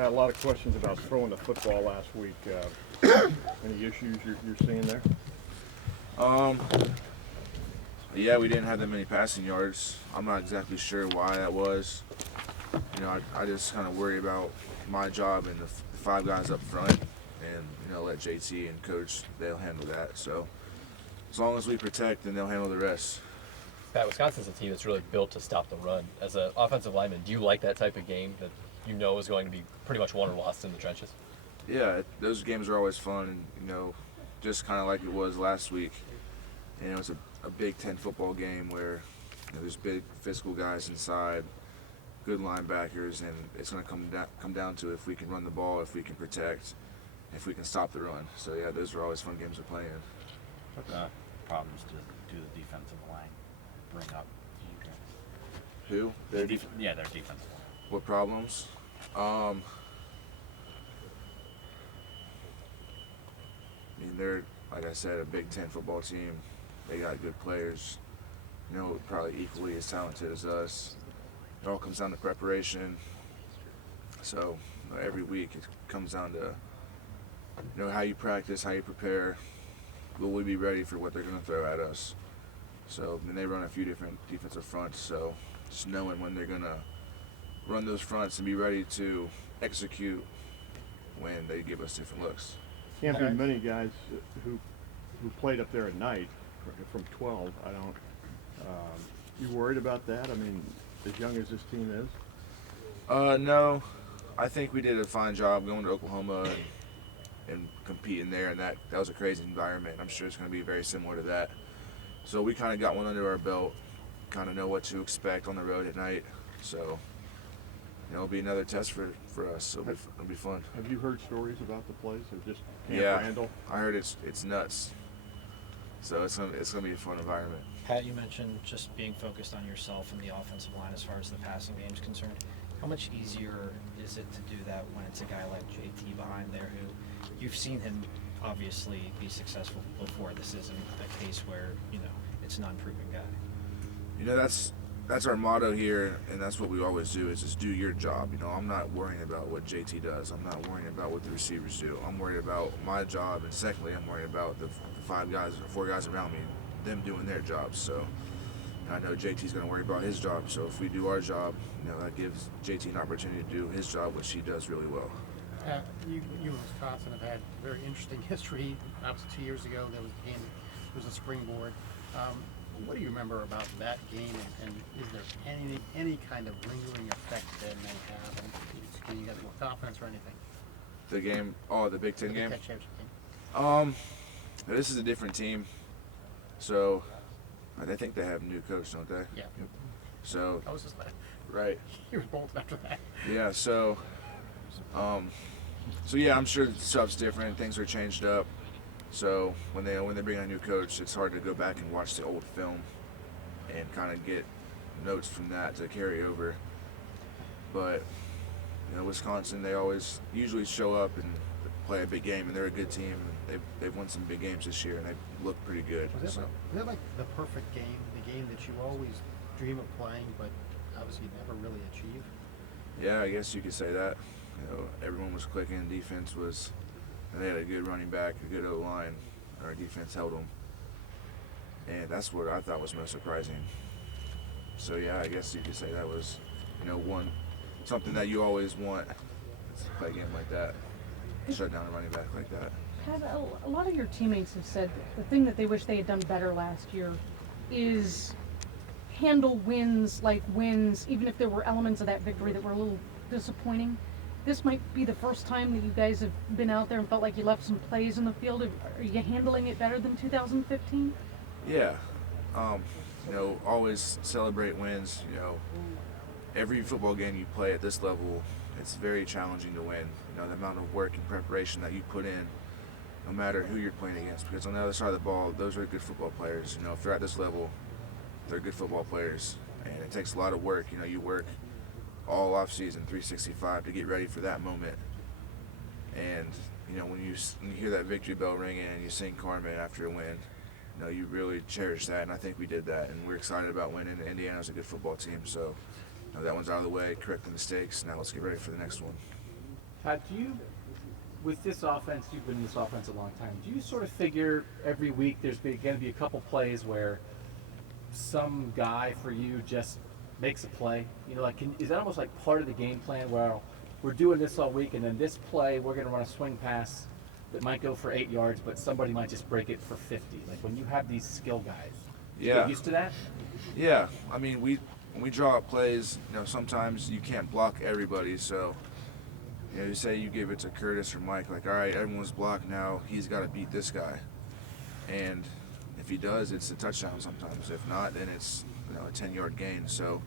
Pat, a lot of questions about throwing the football last week. Any issues you're seeing there? Yeah, we didn't have that many passing yards. I'm not exactly sure why that was. I just kind of worry about my job and the five guys up front, and let JT and coach, they'll handle that. So as long as we protect, then they'll handle the rest. Pat, Wisconsin's a team that's really built to stop the run. As an offensive lineman, do you like that type of game that is going to be pretty much won or lost in the trenches? Yeah, those games are always fun, and just kind of like it was last week. And it was a Big Ten football game where there's big physical guys inside, good linebackers, and it's going to come down to if we can run the ball, if we can protect, if we can stop the run. So yeah, those are always fun games to play in. What problems do the defensive line bring up to you guys? Who? Their defensive line. What problems? They're, like I said, a Big Ten football team. They got good players, probably equally as talented as us. It all comes down to preparation. So every week it comes down to how you practice, how you prepare. Will we be ready for what they're going to throw at us? So they run a few different defensive fronts. So just knowing when they're going to run those fronts and be ready to execute when they give us different looks. Can't be many guys who played up there at night from 12. I don't. You worried about that? I mean, as young as this team is. No, I think we did a fine job going to Oklahoma and competing there, and that was a crazy environment. I'm sure it's going to be very similar to that. So we kind of got one under our belt, kind of know what to expect on the road at night. So it'll be another test for us. So it'll be fun. Have you heard stories about the place or just Camp Randall? I heard it's nuts. So it's gonna be a fun environment. Pat, you mentioned just being focused on yourself and the offensive line as far as the passing game is concerned. How much easier is it to do that when it's a guy like JT behind there who you've seen him obviously be successful before? This isn't a case where, it's an unproven guy. That's our motto here, and that's what we always do, is just do your job. I'm not worrying about what JT does. I'm not worrying about what the receivers do. I'm worried about my job, and secondly, I'm worried about the four guys around me, them doing their jobs. So I know JT's going to worry about his job. So if we do our job, that gives JT an opportunity to do his job, which he does really well. You and Wisconsin have had a very interesting history. Obviously 2 years ago, there was a game, it was a springboard. What do you remember about that game, and is there any kind of lingering effect that it may have? And can you get more confidence or anything? The game, the Big Ten game? Big Ten championship game. This is a different team, so I think they have a new coach, don't they? Yeah. So. I was just like, right. He was bold after that. Yeah. So yeah, I'm sure stuff's different. Things are changed up. So when they bring in a new coach, it's hard to go back and watch the old film and kind of get notes from that to carry over. But Wisconsin, they always usually show up and play a big game, and they're a good team. They've won some big games this year, and they look pretty good. Was it like the perfect game, the game that you always dream of playing, but obviously never really achieve? Yeah, I guess you could say that. Everyone was clicking. Defense was. And they had a good running back, a good O-line. Our defense held them. And that's what I thought was most surprising. So, yeah, I guess you could say that was, something that you always want to play a game like that. Shut down a running back like that. Pat, a lot of your teammates have said the thing that they wish they had done better last year is handle wins like wins, even if there were elements of that victory that were a little disappointing. This might be the first time that you guys have been out there and felt like you left some plays in the field. Are you handling it better than 2015? Yeah. Always celebrate wins. Every football game you play at this level, it's very challenging to win. The amount of work and preparation that you put in, no matter who you're playing against. Because on the other side of the ball, those are good football players. If they're at this level, they're good football players. And it takes a lot of work. You work all off season 365 to get ready for that moment. And when you hear that victory bell ringing and you sing Carmen after a win, you really cherish that, and I think we did that, and we're excited about winning. Indiana's a good football team, so that one's out of the way. Correct the mistakes. Now let's get ready for the next one. Pat, with this offense, you've been in this offense a long time. Do you sort of figure every week there's going to be a couple plays where some guy for you just makes a play? You know, like is that almost like part of the game plan where we're doing this all week, and then this play we're going to run a swing pass that might go for 8 yards, but somebody might just break it for 50. Like when you have these skill guys, do you get used to that? Yeah, I mean, when we draw up plays, sometimes you can't block everybody, so you say you give it to Curtis or Mike, like, all right, everyone's blocked now, he's got to beat this guy, and if he does, it's a touchdown sometimes. If not, then it's a 10-yard gain. So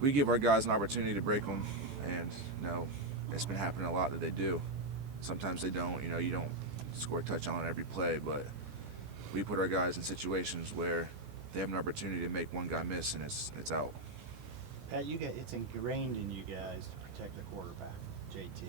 we give our guys an opportunity to break them, and it's been happening a lot that they do. Sometimes they don't. You don't score a touchdown on every play, but we put our guys in situations where they have an opportunity to make one guy miss, and it's out. Pat, it's ingrained in you guys to protect the quarterback, JT.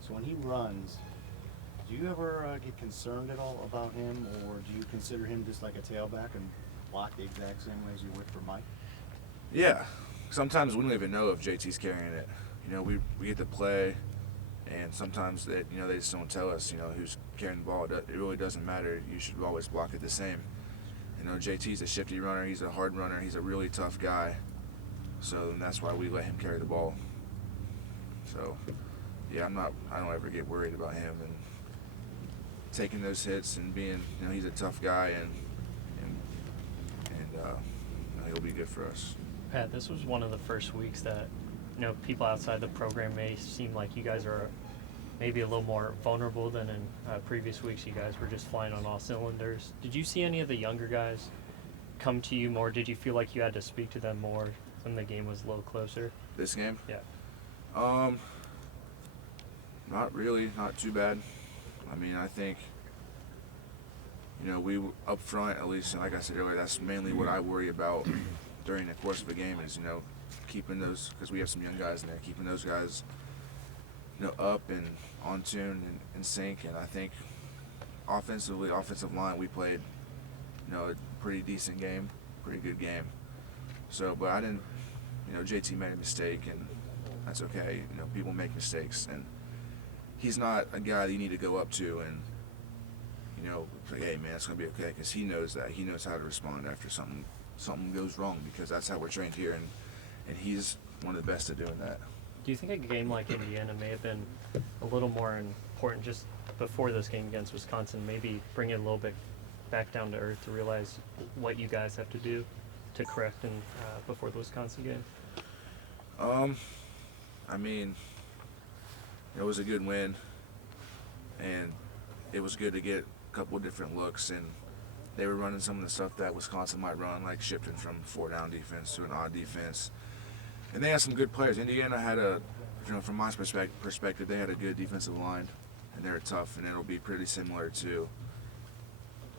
So when he runs, do you ever get concerned at all about him, or do you consider him just like a tailback and block the exact same way as you would for Mike? Yeah. Sometimes we don't even know if JT's carrying it. We get to play, and sometimes they just don't tell us, who's carrying the ball. It really doesn't matter. You should always block it the same. JT's a shifty runner. He's a hard runner. He's a really tough guy. So that's why we let him carry the ball. So, yeah, I don't ever get worried about him and taking those hits and being, he's a tough guy and he'll be good for us. Pat, this was one of the first weeks that, people outside the program may seem like you guys are maybe a little more vulnerable than in previous weeks. You guys were just flying on all cylinders. Did you see any of the younger guys come to you more? Did you feel like you had to speak to them more when the game was a little closer? This game? Yeah. Not really, not too bad. I mean, I think, we up front, at least, like I said earlier, that's mainly what I worry about during the course of a game is, keeping those, because we have some young guys in there, keeping those guys, up and on tune and sync. And I think offensive line, we played, a pretty decent game, pretty good game. So, but I didn't, JT made a mistake, and that's okay. People make mistakes, and he's not a guy that you need to go up to and, say, hey, man, it's going to be okay, because he knows that. He knows how to respond after something goes wrong, because that's how we're trained here, and he's one of the best at doing that. Do you think a game like Indiana may have been a little more important just before this game against Wisconsin, maybe bring it a little bit back down to earth to realize what you guys have to do to correct before the Wisconsin game? I mean, it was a good win, and it was good to get a couple of different looks, and they were running some of the stuff that Wisconsin might run, like shifting from 4-down defense to an odd defense. And they had some good players. Indiana had from my perspective, they had a good defensive line, and they were tough, and it'll be pretty similar to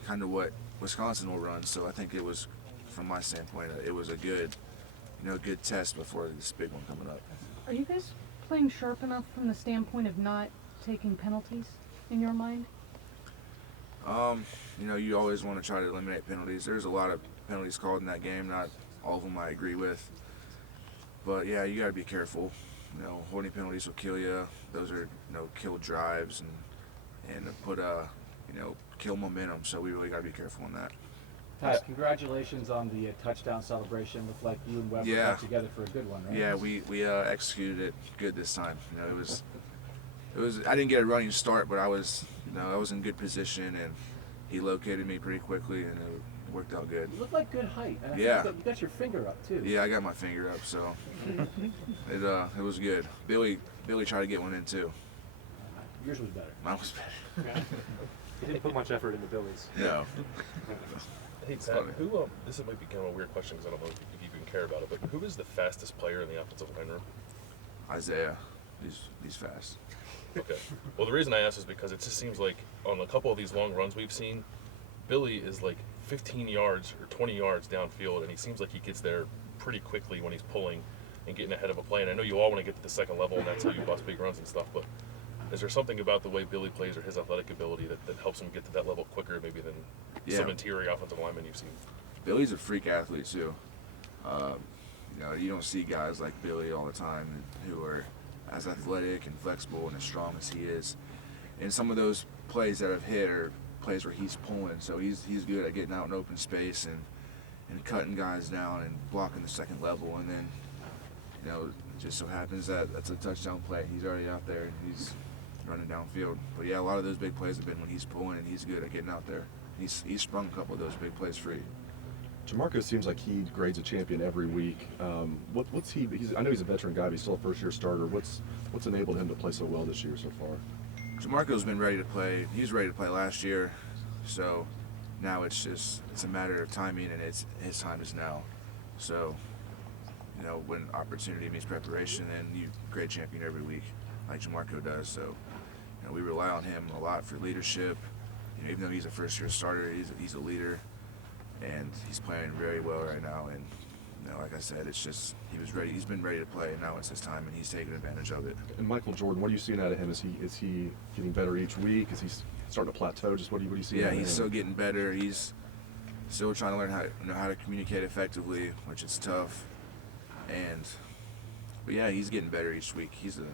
kind of what Wisconsin will run. So I think it was, from my standpoint, it was a good, good test before this big one coming up. Are you guys playing sharp enough from the standpoint of not taking penalties in your mind? You always want to try to eliminate penalties. There's a lot of penalties called in that game. Not all of them I agree with. But, yeah, you got to be careful. Holding penalties will kill you. Those are, kill drives and put, kill momentum. So we really got to be careful on that. Pat, congratulations on the touchdown celebration. Looked like you and Weber got together for a good one, right? Yeah, we executed it good this time. It was. I didn't get a running start, but I was in good position, and he located me pretty quickly, and it worked out good. You look like good height. And Yeah. You got your finger up too. Yeah, I got my finger up, so it was good. Billy tried to get one in too. Yours was better. Mine was better. He didn't put much effort into Billy's. No. Hey, Pat, this might be kind of a weird question because I don't know if you even care about it, but who is the fastest player in the offensive line room? Isaiah. He's fast. Okay. Well, the reason I ask is because it just seems like on a couple of these long runs we've seen, Billy is like 15 yards or 20 yards downfield, and he seems like he gets there pretty quickly when he's pulling and getting ahead of a play. And I know you all want to get to the second level, and that's how you bust big runs and stuff, but is there something about the way Billy plays or his athletic ability that helps him get to that level quicker maybe than some interior offensive linemen you've seen? Billy's a freak athlete too. You don't see guys like Billy all the time who are as athletic and flexible and as strong as he is. And some of those plays that have hit are plays where he's pulling, so he's good at getting out in open space and cutting guys down and blocking the second level. And then, you know, it just so happens that that's a touchdown play. He's already out there and he's running downfield. But yeah, a lot of those big plays have been when he's pulling, and he's good at getting out there. He's sprung a couple of those big plays free. Jamarco seems like he grades a champion every week. What's he? I know he's a veteran guy, but he's still a first-year starter. What's enabled him to play so well this year so far? Jamarco's been ready to play. He was ready to play last year, so now it's a matter of timing, and his time is now. So, you know, when opportunity meets preparation, then you grade champion every week, like Jamarco does. So, you know, we rely on him a lot for leadership. You know, even though he's a first-year starter, he's a leader, and he's playing very well right now. And you know, like I said, it's just he was ready. He's been ready to play, and now it's his time, and he's taking advantage of it. And Michael Jordan, what are you seeing out of him? Is he getting better each week? Is he starting to plateau? Just what do you see? Yeah, he's still getting better. He's still trying to learn how to communicate effectively, which is tough. But yeah, he's getting better each week. He's a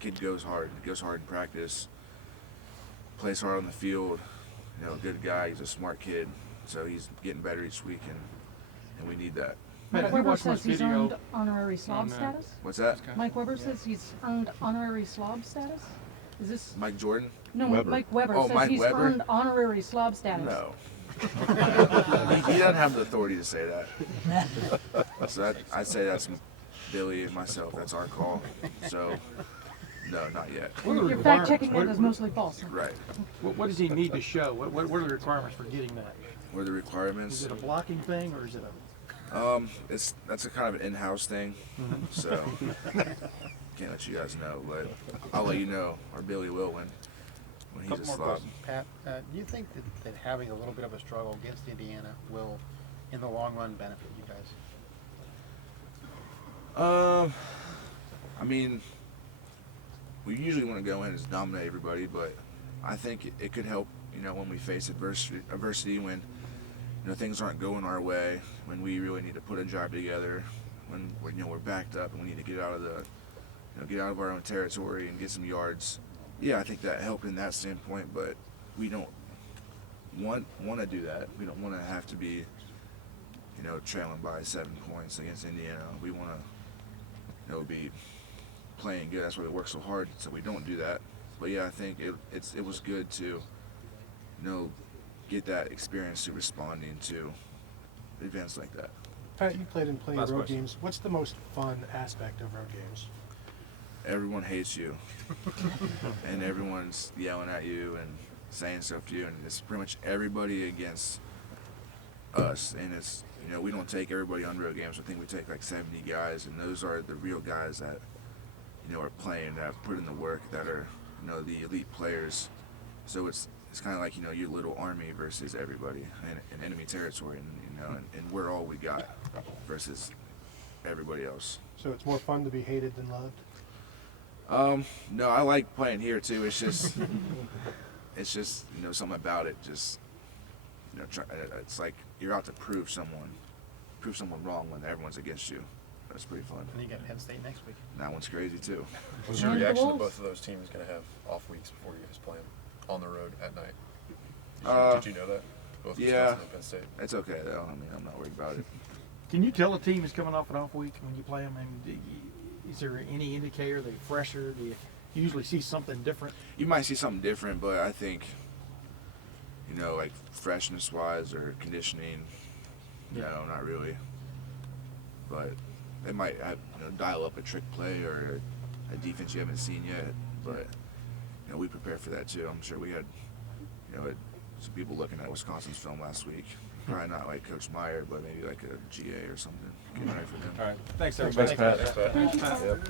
kid goes hard in practice, plays hard on the field. You know, good guy. He's a smart kid, so he's getting better each week, and we need that. Matt, Mike have you Weber watched much says he's video earned honorary slob on, status. What's that? Mike Weber says he's earned honorary slob status. Is this? Mike Jordan? No, Weber. Mike Weber Oh, says Mike he's Weber? earned honorary slob status. No. He doesn't have the authority to say that. So I'd say that's Billy and myself. That's our call. So, no, not yet. What are the You're fact checking requirements? that as mostly false. Right. What does he need to show? What are the requirements for getting that? What are the requirements? Is it a blocking thing or is it a? That's a kind of an in-house thing. So, can't let you guys know, but I'll let you know, or Billy will when he's a Couple more slob. questions. Pat, do you think that having a little bit of a struggle against Indiana will, in the long run, benefit you guys? I mean, we usually want to go in and just dominate everybody, but I think it could help, you know, when we face adversity when, you know, things aren't going our way, when we really need to put a drive together, when you know, we're backed up and we need to get out of our own territory and get some yards. Yeah, I think that helped in that standpoint, but we don't want to do that. We don't want to have to be, you know, trailing by 7 points against Indiana. We want to, you know, be playing good. That's why we work so hard, so we don't do that. But yeah, I think it was good to, you know, get that experience to responding to events like that. Pat, you played in plenty of Last road question. games. What's the most fun aspect of road games? Everyone hates you, and everyone's yelling at you and saying stuff to you, and it's pretty much everybody against us. And it's, you know, we don't take everybody on road games. I think we take like 70 guys, and those are the real guys that, you know, are playing, that have put in the work, that are, you know, the elite players. So it's kind of like, you know, your little army versus everybody in enemy territory, and you know, and we're all we got versus everybody else. So it's more fun to be hated than loved? No, I like playing here too. It's just, you know, something about it. Just, you know, it's like you're out to prove someone wrong when everyone's against you. That's pretty fun. And you got Penn State next week. That one's crazy too. What's your reaction to both of those teams going to have off weeks before you guys play them on the road at night? Did you know that? Both Yeah, Wisconsin and Penn State. it's okay though. I mean, I'm not worried about it. Can you tell a team is coming off an off week when you play them? And is there any indicator? Are they fresher? Do you usually see something different? You might see something different, but I think, you know, like freshness-wise or conditioning, no, not really. But they might have, you know, dial up a trick play or a defense you haven't seen yet. But, you know, we prepare for that too. I'm sure we had, you know, some people looking at Wisconsin's film last week. Probably not like Coach Meyer, but maybe like a GA or something. Getting ready for them. All right. Thanks, everybody. Thanks, Pat. Thanks, Pat. Thank you. Yep.